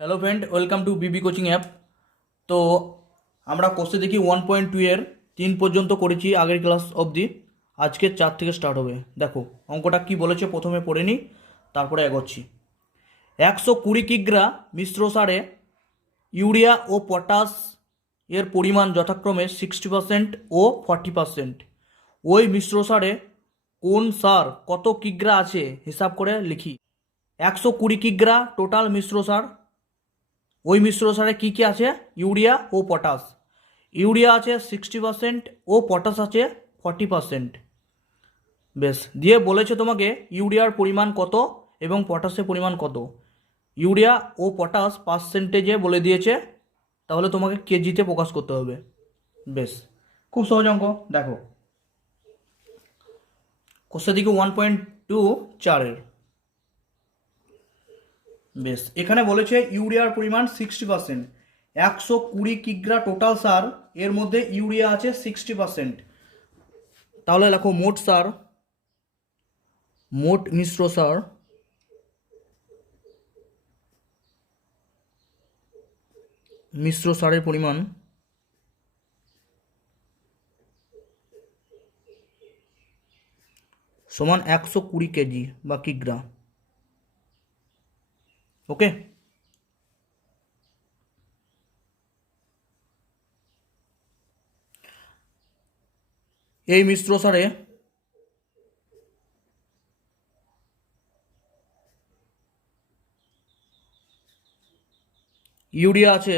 Hello friend, welcome to Bibi coaching app. তো আমরা কোর্সে দেখি 1.2 এর 3 পর্যন্ত করেছি আগের ক্লাস অবধি। আজকে 4 থেকে স্টার্ট হবে। দেখো অঙ্কটা কি বলেছে, প্রথমে পড়ে নিই, তারপরে এগোচ্ছি। 120 কিগ্রা মিশ্র সারে ইউরিয়া ও পটাশ এর পরিমাণ যথাক্রমে 60% ও 40%। ওই মিশ্র সারে কোন সার কত কিগ্রা আছে হিসাব করে লিখি। 120 কিগ্রা টোটাল মিশ্র সার। ওই মিশ্র সারে কী কী আছে? ইউরিয়া ও পটাশ। ইউরিয়া আছে 60% ও পটাশ আছে 40%। বেশ, দিয়ে বলেছে তোমাকে ইউরিয়ার পরিমাণ কত এবং পটাশের পরিমাণ কত। ইউরিয়া ও পটাশ পার্সেন্টেজে বলে দিয়েছে, তাহলে তোমাকে কেজিতে প্রকাশ করতে হবে। বেশ, খুব সহজ অঙ্ক। দেখো কোশ্চেন দিকে 1.2 চারের। বেশ, এখানে বলেছে ইউরিয়ার পরিমাণ 60%। 120 কিগ্রা টোটাল সার, এর মধ্যে ইউরিয়া আছে 60%। তাহলে লেখো মোট সার, মোট মিশ্র সার মিশ্র সারের পরিমাণ সমান 120 কেজি বা কিগ্রা। ওকে, এই মিশ্র সারে ইউরিয়া আছে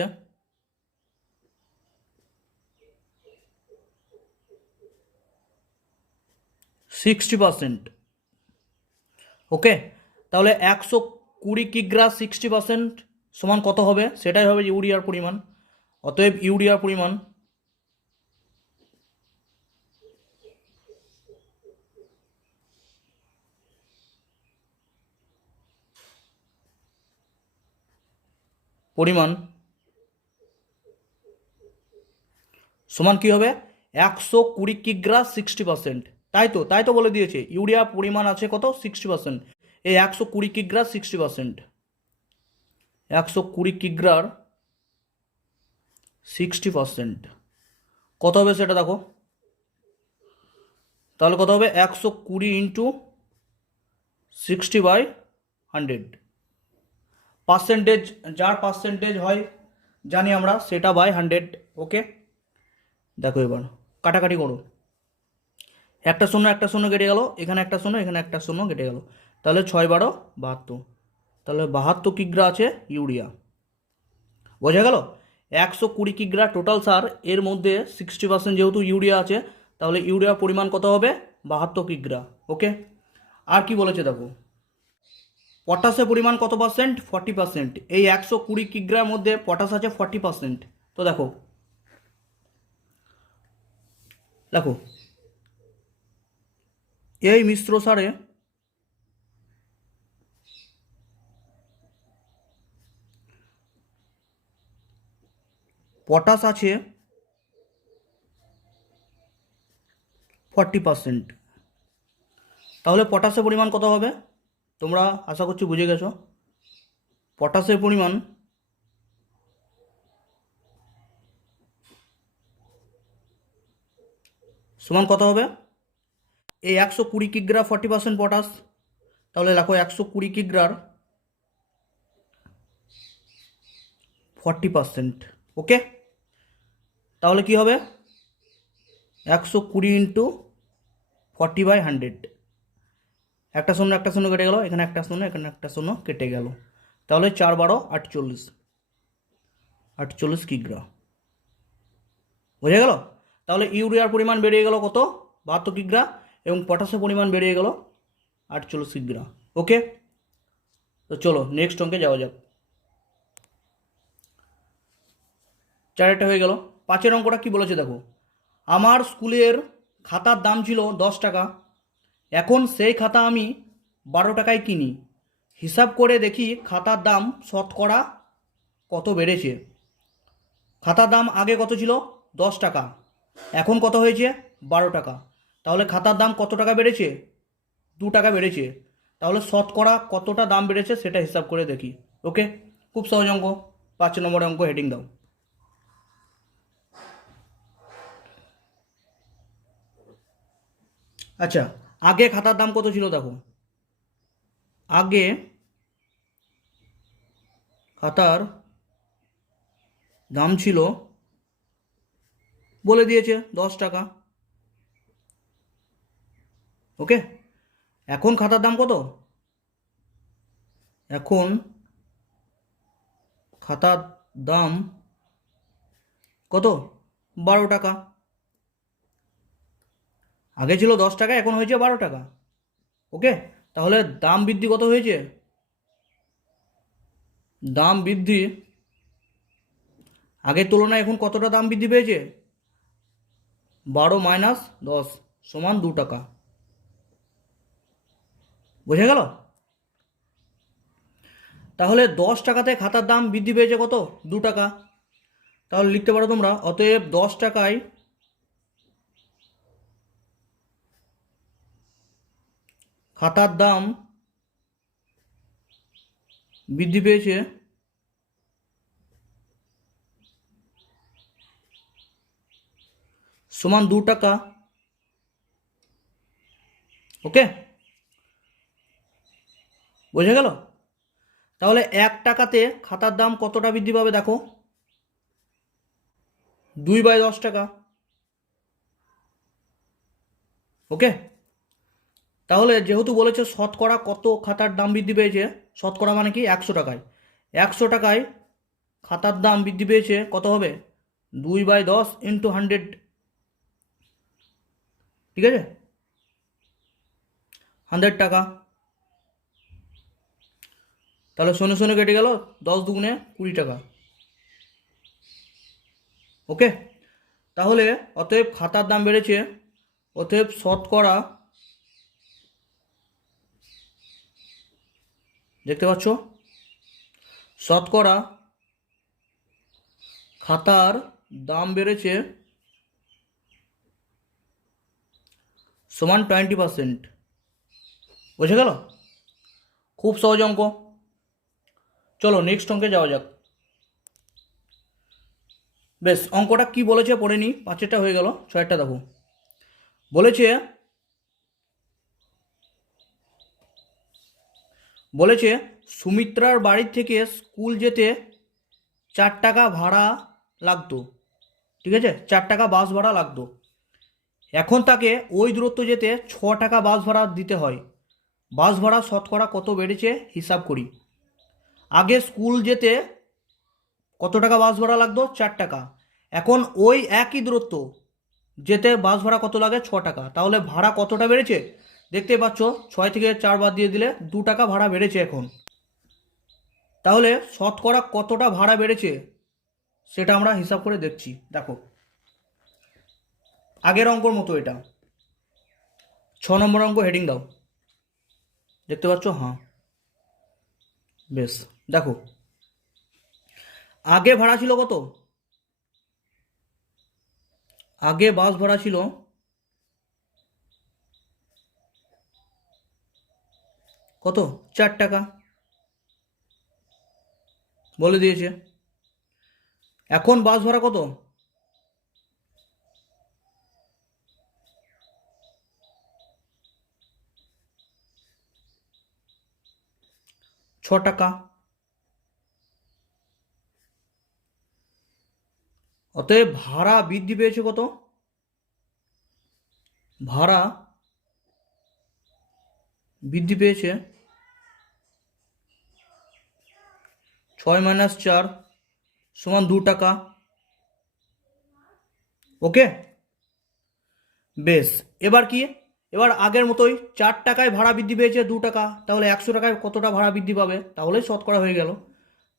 60%। ওকে, তাহলে 120 কিগ্রা 60% সমান কত হবে? সেটাই হবে ইউরিয়ার পরিমাণ। অতএব ইউরিয়ার পরিমাণ পরিমাণ সমান কী হবে? 120 কিগ্রা 60%। তাই তো বলে দিয়েছে ইউরিয়া পরিমাণ আছে কত? 60%। এই 120 কিগ্রা 60%, 120 কিগ্রার 60% কত হবে সেটা দেখো। তাহলে কত হবে? 120 ইন্টু 60/100। পার্সেন্টেজ, যার পার্সেন্টেজ হয় জানি আমরা, সেটা বাই 100। ওকে, দেখো এবার কাটাকাটি করো। একটা শূন্য কেটে গেল, এখানে একটা শূন্য, এখানে একটা শূন্য কেটে গেল। তাহলে 6×12 = 72। তাহলে 72 কিগ্রা আছে ইউরিয়া। বোঝা গেল? 120 কিগ্রা টোটাল সার, এর মধ্যে 60% যেহেতু ইউরিয়া আছে, তাহলে ইউরিয়ার পরিমাণ কত হবে? 72 কিগ্রা। ওকে, আর কি বলেছে দেখো, পটাশের পরিমাণ কত পার্সেন্ট? 40%। এই 120 কিগ্রার মধ্যে পটাশ আছে 40%। তো দেখো দেখো এই মিশ্র সারে পটাশ আছে 40%। তাহলে পটাশের পরিমাণ কত হবে? তোমরা আশা করছি বুঝে গেছো। পটাশের পরিমাণ সমান কত হবে? এই 120 কিগ্রা 40% পটাশ, তাহলে লেখো 120 কিগ্রার 40%। ওকে, তাহলে কি হবে? 120 ইন্টু 40/100। একটা শূন্য কেটে গেল, এখানে একটা শূন্য, এখানে একটা শূন্য কেটে গেল। তাহলে 4×12 = 48 কিগ্রা। বোঝা গেল? তাহলে ইউরিয়ার পরিমাণ বেরিয়ে গেল কত? 72 কিগ্রা, এবং পটাশের পরিমাণ বেরিয়ে গেল 48 কিগ্রা। ওকে, তো চলো নেক্সট অঙ্কে যাওয়া যাক। 4টা হয়ে গেল। 5 অঙ্কটা কি বলেছে দেখো, আমার স্কুলের খাতার দাম ছিল 10 টাকা, এখন সেই খাতা আমি 12 টাকায় কিনি। হিসাব করে দেখি খাতার দাম শতকরা কত বেড়েছে। খাতার দাম আগে কত ছিল? 10 টাকা, এখন কত হয়েছে? 12 টাকা। তাহলে খাতার দাম কত টাকা বেড়েছে? 2 টাকা বেড়েছে। তাহলে শতকরা কতটা দাম বেড়েছে সেটা হিসাব করে দেখি। ওকে, খুব সহজ অঙ্ক। 5 নম্বরের অঙ্ক, হেডিং দাও। আচ্ছা, আগে খাতার দাম কত ছিল দেখো। আগে খাতার দাম ছিল, বলে দিয়েছে 10 টাকা। ওকে, এখন খাতার দাম কত? এখন খাতার দাম কত? 12 টাকা। আগে ছিল 10 টাকা, এখন হয়েছে 12 টাকা। ওকে, তাহলে দাম বৃদ্ধি কত হয়েছে? দাম বৃদ্ধি আগের তুলনায় এখন কতটা দাম বৃদ্ধি পেয়েছে? 12 মাইনাস 10 সমান 2 টাকা। বোঝা গেল? তাহলে 10 টাকাতে খাতার দাম বৃদ্ধি পেয়েছে কত? 2 টাকা। তাহলে লিখতে পারো তোমরা, অতএব 10 টাকায় খাতার দাম বৃদ্ধি পেয়েছে সমান 2 টাকা। ওকে, বোঝা গেল? তাহলে 1 টাকাতে খাতার দাম কতটা বৃদ্ধি পাবে দেখো, 2/10 টাকা। ওকে, তাহলে যেহেতু বলেছে শতকরা কত খাতার দাম বৃদ্ধি পেয়েছে, শতকরা মানে কি 100 টাকায়, 100 টাকায় খাতার দাম বৃদ্ধি পেয়েছে কত হবে? 2/10 ইন্টু 100। ঠিক আছে, 100 টাকা। তাহলে 0 0 কেটে গেল, 10 দুগুণে 20 টাকা। ওকে, তাহলে অতএব খাতার দাম বেড়েছে, অতএব শতকরা, দেখতে পাচ্ছ, শতকরা খাতার দাম বেড়েছে সমান 20%। বুঝে গেল? খুব সহজ অঙ্ক। চলো নেক্সট অঙ্কে যাওয়া যাক। বেশ, অঙ্কটা কি বলেছে পড়ে নিই। 5টা হয়ে গেল, 6টা দেখো। বলেছে সুমিত্রার বাড়ি থেকে স্কুল যেতে 4 টাকা ভাড়া লাগতো। ঠিক আছে, 4 টাকা বাস ভাড়া লাগতো। এখন তাকে ওই দূরত্ব যেতে 6 টাকা বাস ভাড়া দিতে হয়। বাস ভাড়া শতকরা কত বেড়েছে হিসাব করি। আগে স্কুল যেতে কত টাকা বাস ভাড়া লাগতো? 4 টাকা। এখন ওই একই দূরত্ব যেতে বাস ভাড়া কত লাগে? 6 টাকা। তাহলে ভাড়া কতটা বেড়েছে? দেখতে পাচ্ছ, 6 থেকে 4 বাদ দিয়ে দিলে 2 টাকা ভাড়া বেড়েছে এখন। তাহলে শতকরা কতটা ভাড়া বেড়েছে সেটা আমরা হিসাব করে দেখছি। দেখো, আগের অঙ্কর মতো এটা। 6 নম্বর অঙ্ক, হেডিং দাও। দেখতে পাচ্ছ? হ্যাঁ, বেশ। দেখো, আগে ভাড়া ছিল কত? আগে বাস ভাড়া ছিল কত? 4 টাকা, বলে দিয়েছে। এখন বাস ভাড়া কত? 6 টাকা। অতএব ভাড়া বৃদ্ধি পেয়েছে কত? ভাড়া বৃদ্ধি পেয়েছে 6 মাইনাস 4 সমান 2 টাকা। ওকে, বেশ। এবার কি? এবার আগের মতোই 4 টাকায় ভাড়া বৃদ্ধি পেয়েছে 2 টাকা। তাহলে 100 টাকায় কতটা ভাড়া বৃদ্ধি পাবে? তাহলেই শতকরা হয়ে গেল।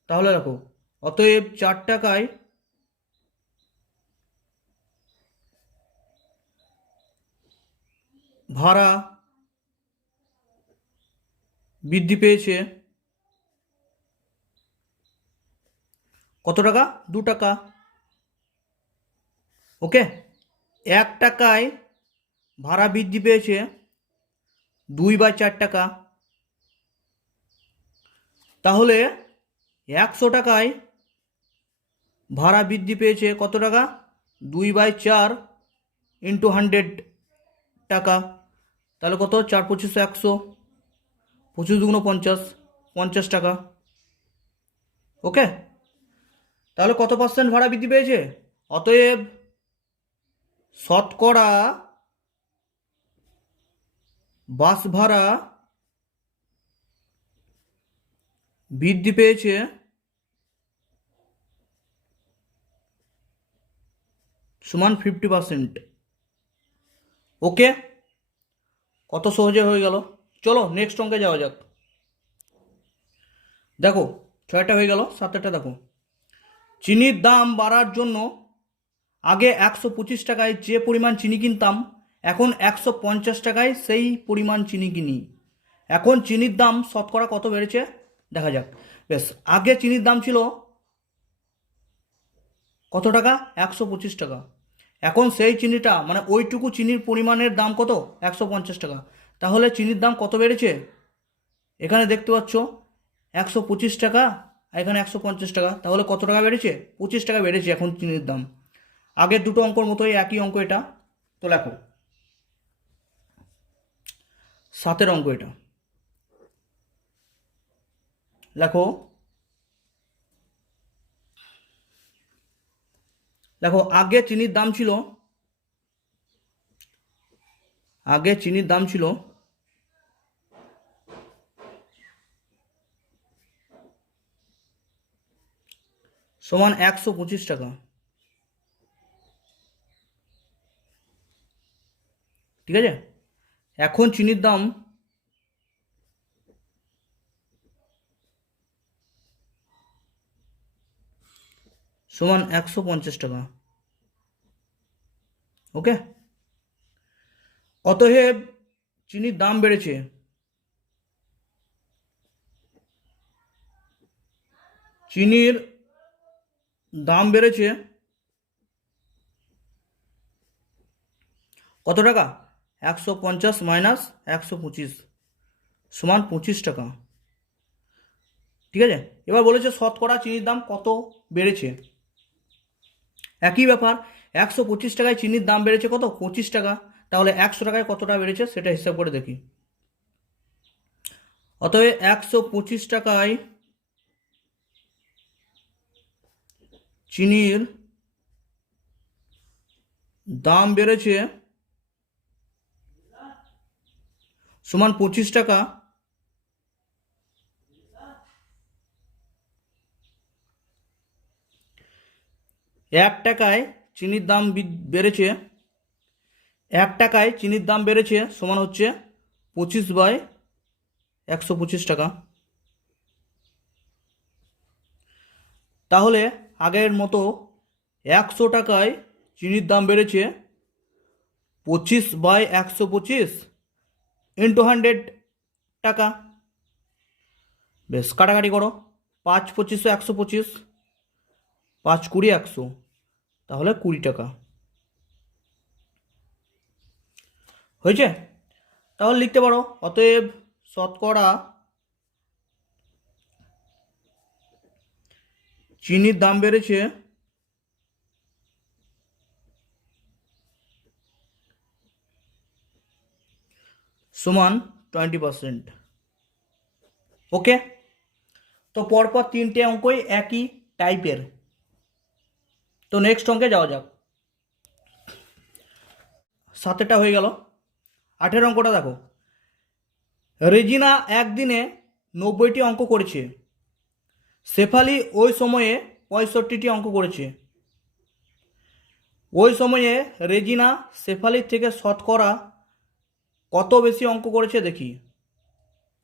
তাহলে দেখো, অতএব 4 টাকায় ভাড়া বৃদ্ধি পেয়েছে কত টাকা? 2 টাকা। ওকে, 1 টাকায় ভাড়া বৃদ্ধি পেয়েছে 2/4 টাকা। তাহলে 100 টাকায় ভাড়া বৃদ্ধি পেয়েছে কত টাকা? 2/4 ইন্টু 100 টাকা, তাহলে কত? 4 25 100, 25 দুগুণ 50, 50 টাকা। ওকে, তাহলে কত পার্সেন্ট ভাড়া বৃদ্ধি পেয়েছে? অতএব শতকরা বাস ভাড়া বৃদ্ধি পেয়েছে সমান 50%। ওকে, কত সহজে হয়ে গেল। চলো নেক্সট অঙ্কে যাওয়া যাক। দেখো 6টা হয়ে গেল, 7টা দেখো। চিনির দাম বাড়ার জন্য আগে 125 টাকায় যে পরিমাণ চিনি কিনতাম এখন 150 টাকায় সেই পরিমাণ চিনি কিনি। এখন চিনির দাম শতকরা কত বেড়েছে দেখা যাক। বেশ, আগে চিনির দাম ছিল কত টাকা? 125 টাকা। এখন সেই চিনিটা মানে ওইটুকু চিনির পরিমাণের দাম কত? 150 টাকা। তাহলে চিনির দাম কত বেড়েছে? এখানে দেখতে পাচ্ছ 125 টাকা, এখানে 150 টাকা, তাহলে কত টাকা বেড়েছে? 25 টাকা বেড়েছে এখন চিনির দাম। আগের দুটো অঙ্কর মতোই একই অঙ্ক এটা। তো লেখো 7এর অঙ্ক এটা। লেখো দেখো আগে চিনির দাম ছিল সমান 125 টাকা। ঠিক আছে, এখন চিনির দাম সমান 150 টাকা। ওকে, অতএব চিনির দাম বেড়েছে কত টাকা? 150 মাইনাস 125 সমান 25 টাকা। ঠিক আছে, এবার বলেছে শতকরা চিনির দাম কত বেড়েছে। একই ব্যাপার, 125 টাকায় চিনির দাম বেড়েছে কত? 25 টাকা। তাহলে 100 টাকায় কত টাকা বেড়েছে সেটা হিসাব করে দেখি। অতএব 125 টাকায় চিনির দাম বেড়েছে সমান 25 টাকা। 1 টাকায় চিনির দাম বেড়েছে 1 টাকায় চিনির দাম বেড়েছে সমান হচ্ছে 25/125 টাকা। তাহলে আগের মতো 100 টাকায় চিনির দাম বেড়েছে 25/125 ইন্টু 100 টাকা। বেশ, কাটাকাটি করো, 5 25 125, 5 20 100, তাহলে 20 টাকা হয়েছে। তাহলে লিখতে পারো অতএব শতকরা চিনির দাম বেড়েছে সমান 20%। ওকে, তো পরপর 3টে অঙ্কই একই টাইপের। তো নেক্সট অঙ্কে যাওয়া যাক। 7টা হয়ে গেল, 8এর অঙ্কটা দেখো। রেজিনা একদিনে 90টি অঙ্ক করেছে, শেফালি ওই সময়ে 65টি অঙ্ক করেছে। ওই সময়ে রেজিনা শেফালির থেকে শতকরা কত বেশি অঙ্ক করেছে দেখি।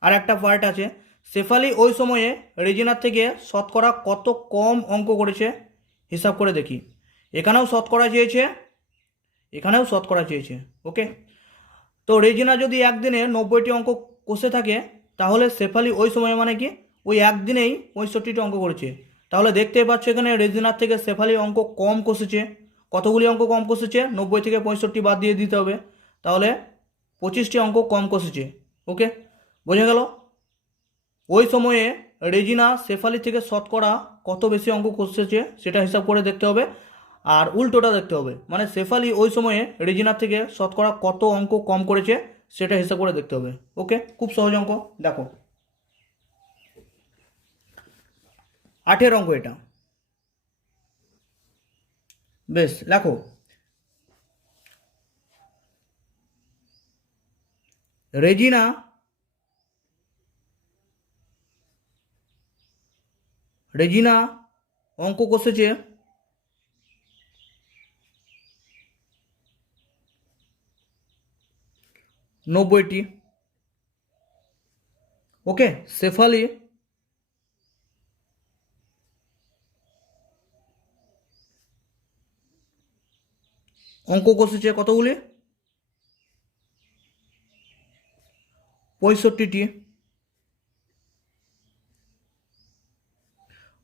আর একটা পার্ট আছে, শেফালি ওই সময়ে রেজিনার থেকে শতকরা কত কম অঙ্ক করেছে হিসাব করে দেখি। এখানেও শতকরা চেয়েছে, এখানেও শতকরা চেয়েছে। ওকে, তো রেজিনা যদি একদিনে 90টি অঙ্ক কষে থাকে তাহলে শেফালি ওই সময়ে মানে কি ওই একদিনেই 65টি অঙ্ক করেছে। তাহলে দেখতে পাচ্ছ এখানে রেজিনার থেকে শেফালি অঙ্ক কম কষেছে। কতগুলি অঙ্ক কম কষেছে? 90 থেকে 65 বাদ দিয়ে দিতে হবে, তাহলে 25টি অঙ্ক কম কষেছে। ওকে, বোঝা গেল? ওই সময়ে রেজিনা শেফালি থেকে শতকরা কত বেশি অঙ্ক কষেছে সেটা হিসাব করে দেখতে হবে, আর উল্টোটা দেখতে হবে, মানে শেফালি ওই সময়ে রেজিনার থেকে শতকরা কত অঙ্ক কম করেছে সেটা হিসাব করে দেখতে হবে। ওকে, খুব সহজ অঙ্ক। দেখো 8-এর অঙ্ক এটা। বেশ, লেখো রেজিনা রেজিনা অঙ্ক কষেছে 90টি। ওকে, শেফালি অঙ্ক কষেছে কতগুলি? 65টি।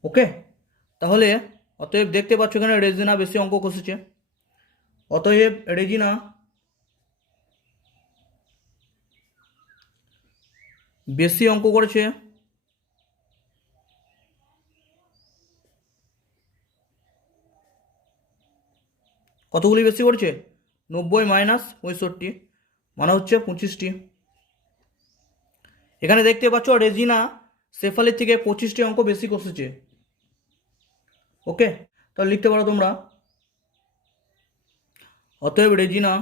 ওকে, তাহলে অতএব দেখতে পাচ্ছ এখানে রেজিনা বেশি অঙ্ক কষেছে, অতএব রেজিনা বেশি অঙ্ক করেছে। কতগুলি বেশি করেছে? 90 মাইনাস 65 মানে হচ্ছে 25টি। এখানে দেখতে পাচ্ছ রেজিনা শেফালির থেকে 25টি অঙ্ক বেশি কষেছে। ওকে, তাহলে লিখতে পারো তোমরা, অতএব রেজিনা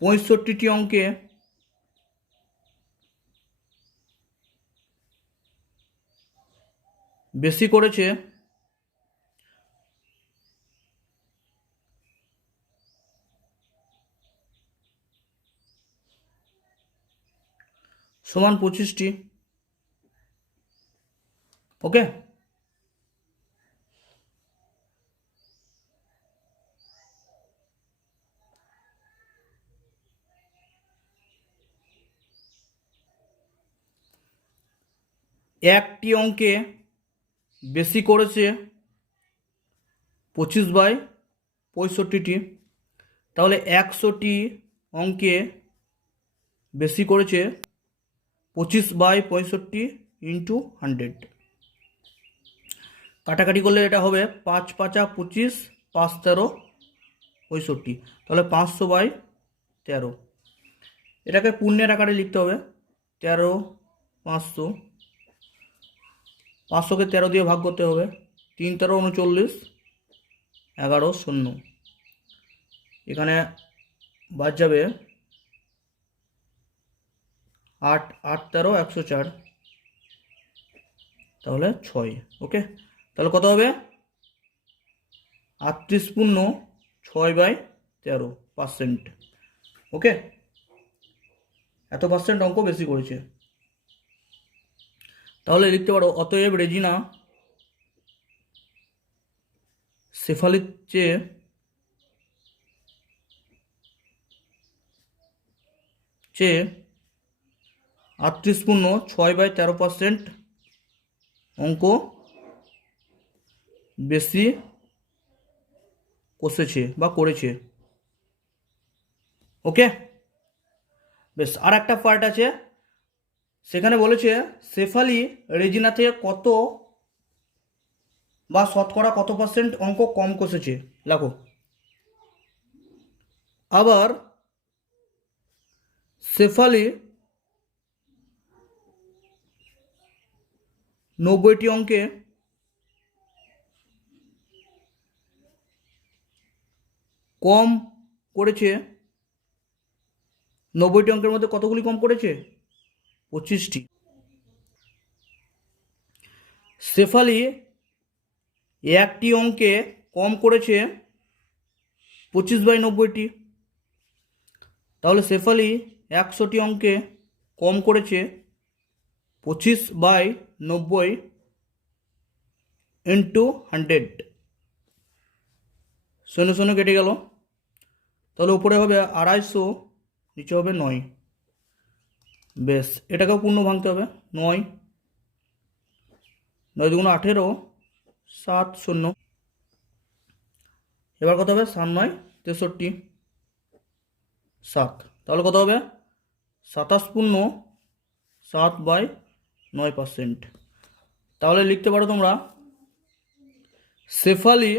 65টি অঙ্কে বেশি করেছে সমান 25টি। ওকে, একটি অঙ্কে বেশি করেছে 25/65টি, তাহলে 100টি অঙ্কে বেশি করেছে 25/65 ইন্টু 100। কাটাকাটি করলে এটা হবে 5 5 25, 5 13 65, তাহলে 500/13। এটাকে পূর্ণের আকারে লিখতে হবে, 13 500, 500কে 13 দিয়ে ভাগ করতে হবে, 3 13 39, 11 0। এখানে বাদ যাবে 8 8 13 104, তাহলে 6। ওকে, তাহলে কত হবে? 38/6/13%। ওকে, এত পার্সেন্ট অঙ্ক বেশি করেছে। তাহলে লিখতে পারো, অতএব রেজিনা শেফালির চেয়ে 38/6/13% অঙ্ক বেশি কষেছে বা করেছে। ওকে, বেশ, আর একটা পার্ট আছে, সেখানে বলেছে শেফালি রেজিনা থেকে কত বা শতকরা কত পার্সেন্ট অঙ্ক কম কষেছে। লেখো, আবার শেফালি 90টি অঙ্কে কম করেছে। 90টি অঙ্কের মধ্যে কতগুলি কম করেছে? 25টি। শেফালি একটি অঙ্কে কম করেছে 25/90টি, তাহলে শেফালি 100টি অঙ্কে কম করেছে 25/90 ইন্টু 100। 0 0 কেটে গেল, তাহলে উপরে হবে 250, নিচে হবে 9। বেশ, এটাকেও পূর্ণ ভাঙতে হবে, 9 9 2 18, 7 0। এবার কত হবে? 7 9 63, 7, তাহলে কত হবে? 27 7/9%। তাহলে লিখতে পারো তোমরা শেফালি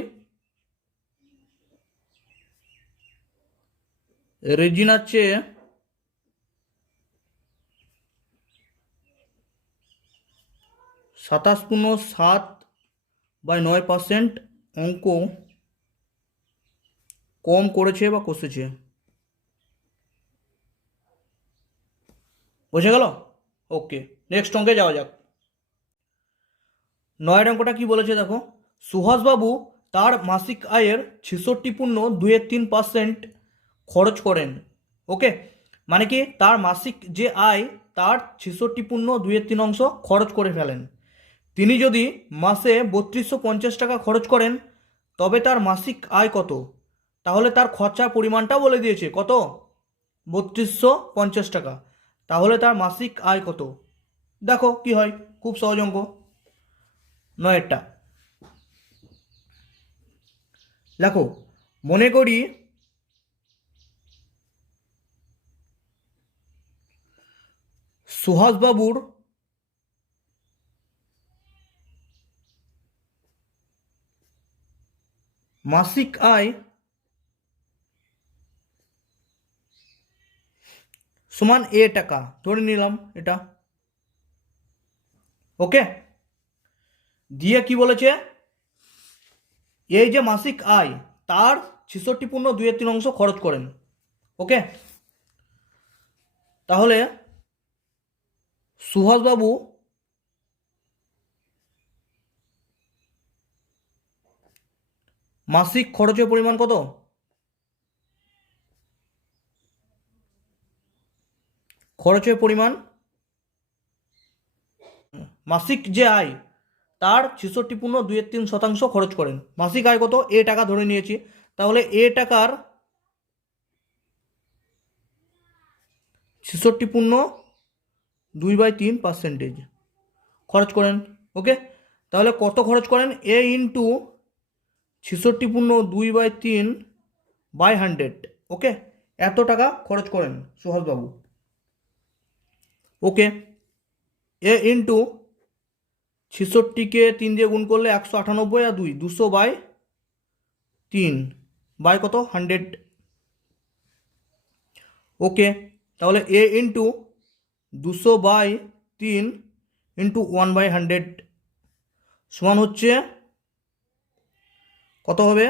রেজিনার চেয়ে 27.7/9% অঙ্ক কম করেছে বা কষেছে। বুঝে গেল? ওকে, নেক্সট অঙ্কে যাওয়া যাক। 9 অঙ্কটা কি বলেছে দেখো, সুহাসবাবু তার মাসিক আয়ের 66.23% খরচ করেন। ওকে, মানে কি তার মাসিক যে আয় তার 66.23 খরচ করে ফেলেন। তিনি যদি মাসে 3250 টাকা খরচ করেন তবে তার মাসিক আয় কত? তাহলে তার খরচার পরিমাণটা বলে দিয়েছে কত, 3250 টাকা। তাহলে তার মাসিক আয় কত? দেখো কি হয়, খুব সহজ অঙ্ক। 9টা দেখো, মনে করি সুহাসবাবুর মাসিক আয় সমান টাকা, ধরে নিলাম এটা। ওকে, দিয়ে কি বলেছে, এই যে মাসিক আয় তার 66.23 খরচ করেন। ওকে, তাহলে সুহাসবাবু মাসিক খরচের পরিমাণ কত? খরচের পরিমাণ, মাসিক যে আয় তার 66.23% খরচ করেন। মাসিক আয় কত? টাকা ধরে নিয়েছি। তাহলে টাকার 66.2/3% খরচ করেন। ওকে, তাহলে কত খরচ করেন? ইন্টু 66.2/3/100। ওকে, এত টাকা খরচ করেন সুহাসবাবু। ওকে, ইন্টু 66কে 3 দিয়ে গুণ করলে 198, আর 200/3 বাই কত, 100। ওকে, তাহলে ইন্টু 200/3 ইন্টু 1/100 সমান হচ্ছে কত হবে?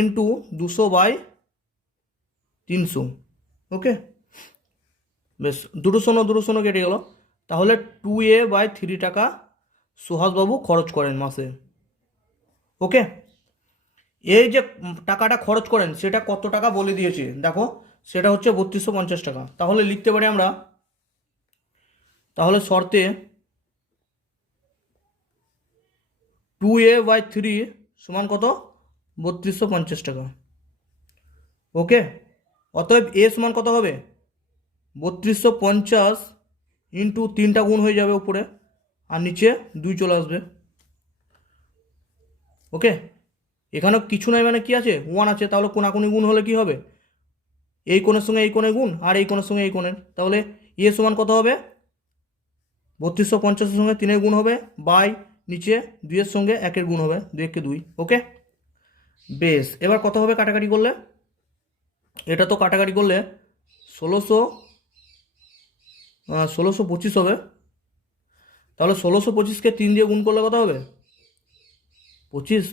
ইন্টু 200/300। ওকে, বেশ, দুটো শূন্য কেটে গেল। তাহলে 2a/3 টাকা সুহাসবাবু খরচ করেন মাসে। ওকে, এই যে টাকাটা খরচ করেন সেটা কত টাকা বলে দিয়েছে দেখো, সেটা হচ্ছে 3250 টাকা। তাহলে লিখতে পারি আমরা, তাহলে শর্তে 2a/3 সমান কত, 3250 টাকা। ওকে, অতএব সমান কত হবে, 3250 ইন্টু 3টা গুণ হয়ে যাবে উপরে, আর নিচে 2 চলে আসবে। ওকে, এখানেও কিছু নাই, মানে কি আছে, 1 আছে। তাহলে কোনাকুনি গুণ হলে কি হবে, এই কোণের সঙ্গে এই কোণে গুণ, আর এই কোণের সঙ্গে এই কোণের। তাহলে সমান কত হবে, 3250-এর সঙ্গে 3-এর গুণ হবে, বাই নিচে 2-এর সঙ্গে 1-এর গুণ হবে, 2-একে 2। ওকে, বেশ, এবার কত হবে কাটাকাটি করলে, এটা তো কাটাকাটি করলে 1625 হবে। তাহলে 1625কে 3 দিয়ে গুণ করলে কত হবে, 25,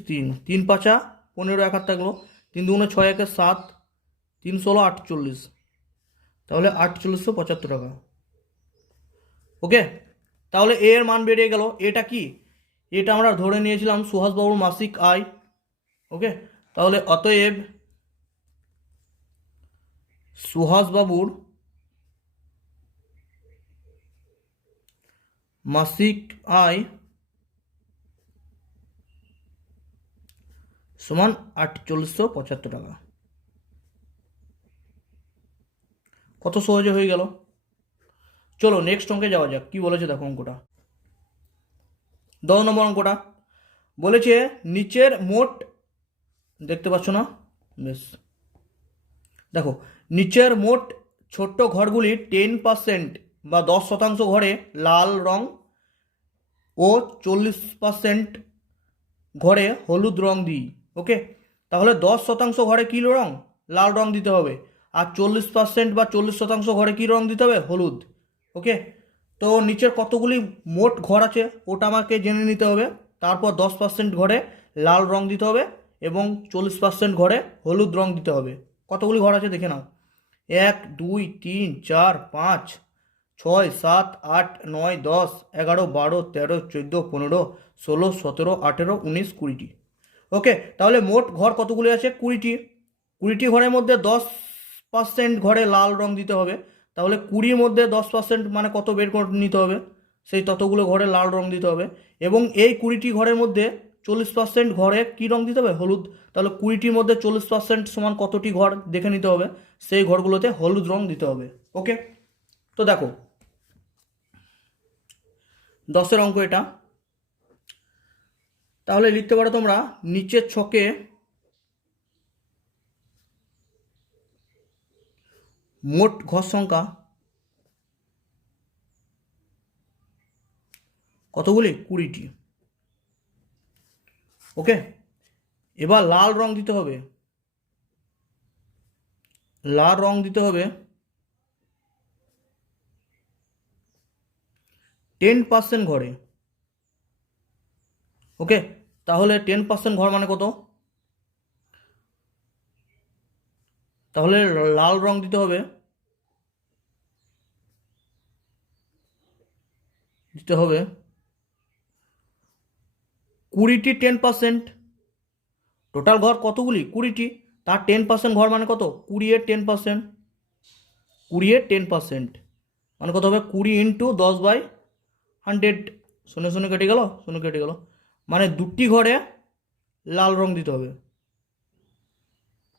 3 5 15, 1 হাত থাকলো, 3 2 6, 1 7, 3 16 48। তাহলে 4875 টাকা। ওকে, তাহলে এর মান বেরিয়ে গেল। এটা কি, এটা আমরা ধরে নিয়েছিলাম সুহাসবাবুর মাসিক আয়। ওকে, তাহলে অতএব সুহাসবাবুর মাসিক আয় সমান 4875 টাকা। কত সহজে হয়ে গেল। চলো নেক্সট অঙ্কে যাওয়া যাক, কি বলেছে দেখো অঙ্কটা। 10 নম্বর অঙ্কটা বলেছে নিচের মোট, দেখতে পাচ্ছ না, বেশ, দেখো নিচের মোট ছোট্ট ঘরগুলির 10% বা 10% ঘরে লাল রং ও 40% ঘরে হলুদ রং দিই। ওকে, তাহলে 10% ঘরে কী রং? লাল রং দিতে হবে। আর 40% বা 40% ঘরে কী রং দিতে হবে? হলুদ। ওকে, তো নিচের কতগুলি মোট ঘর আছে ওটা আমাকে জেনে নিতে হবে। তারপর 10% ঘরে লাল রং দিতে হবে এবং 40% ঘরে হলুদ রং দিতে হবে। কতগুলি ঘর আছে দেখে নাও। 1 2 3 4 5 6 7 8 9 10 11 12 13 14 15 16 17 18 19 20টি। ওকে, তাহলে মোট ঘর কতগুলি আছে? 20টি। 20টি ঘরের মধ্যে 10% ঘরে লাল রং দিতে হবে। তাহলে 20-র মধ্যে 10% মানে কত বের করে নিতে হবে? সেই ততগুলো ঘরে লাল রং দিতে হবে। এবং এই 20টি ঘরের মধ্যে 40% ঘরে কী রং দিতে হবে? হলুদ। তাহলে 20টির মধ্যে 40% সমান কতটি ঘর দেখে নিতে হবে, সেই ঘরগুলোতে হলুদ রং দিতে হবে। ওকে, তো দেখো 10-এর অঙ্ক এটা। তাহলে লিখতে পারো তোমরা নিচের ছকে মোট ঘর সংখ্যা কতগুলি? 20টি। ওকে, এবার লাল রং দিতে হবে। লাল রং দিতে হবে 10% ঘরে। ওকে, তাহলে 10% ঘর মানে কত? তাহলে লাল রং দিতে হবে 20টি 10%। টোটাল ঘর কতগুলি? 20টি। তার 10% ঘর মানে কত? 20-এর 10%। 20-এর 10% মানে কত হবে? 20 ইন্টু 10/100। শূন্য শূন্য কেটে গেল, শূন্য কেটে গেল, মানে 2টি ঘরে লাল রং দিতে হবে।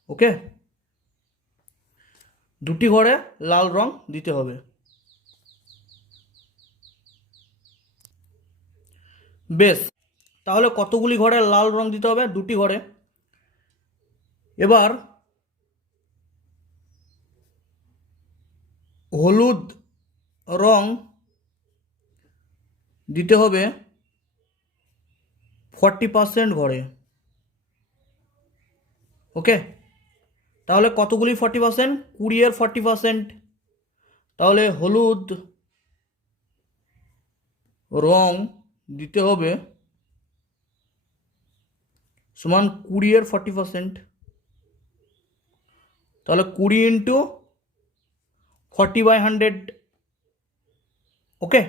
ওকে, 2টি ঘরে লাল রং দিতে হবে। বেশ, তাহলে কতগুলি ঘরে লাল রং দিতে হবে? 2টি ঘরে। এবার হলুদ রং দিতে হবে 40% ঘরে। ওকে, তাহলে কতগুলি 40%? 20-এর 40%। তাহলে হলুদ রং দিতে হবে সমান 20-এর 40%। তাহলে 20 ইন্টু 40/100। ওকে,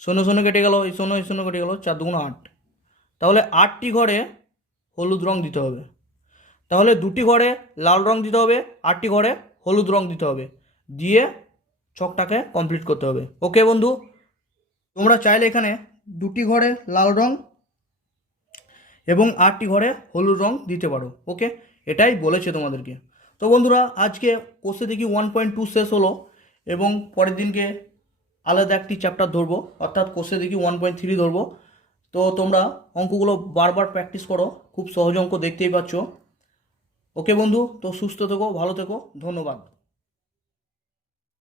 শূন্য শূন্য কেটে গেল, এই শূন্য কেটে গেল, 4 2 8। তাহলে 8টি ঘরে হলুদ রং দিতে হবে। তাহলে 2টি ঘরে লাল রং দিতে হবে, 8টি ঘরে হলুদ রং দিতে হবে, দিয়ে ছকটাকে কমপ্লিট করতে হবে। ওকে বন্ধু, তোমরা চাইলে এখানে 2টি ঘরে লাল রং এবং 8টি ঘরে হলুদ রং দিতে পারো। ওকে, এটাই বলেছে তোমাদেরকে। তো বন্ধুরা, আজকে কোর্সে দেখি 1.2 শেষ হলো এবং পরের দিনকে আলাদা একটি চ্যাপ্টার ধরবো, অর্থাৎ কোর্সে দেখি 1.3 ধরবো। তো তোমরা অঙ্কগুলো বারবার প্র্যাকটিস করো, খুব সহজ অঙ্ক দেখতেই পাচ্ছ। ওকে বন্ধু, তো সুস্থ থেকো, ভালো থেকো, ধন্যবাদ।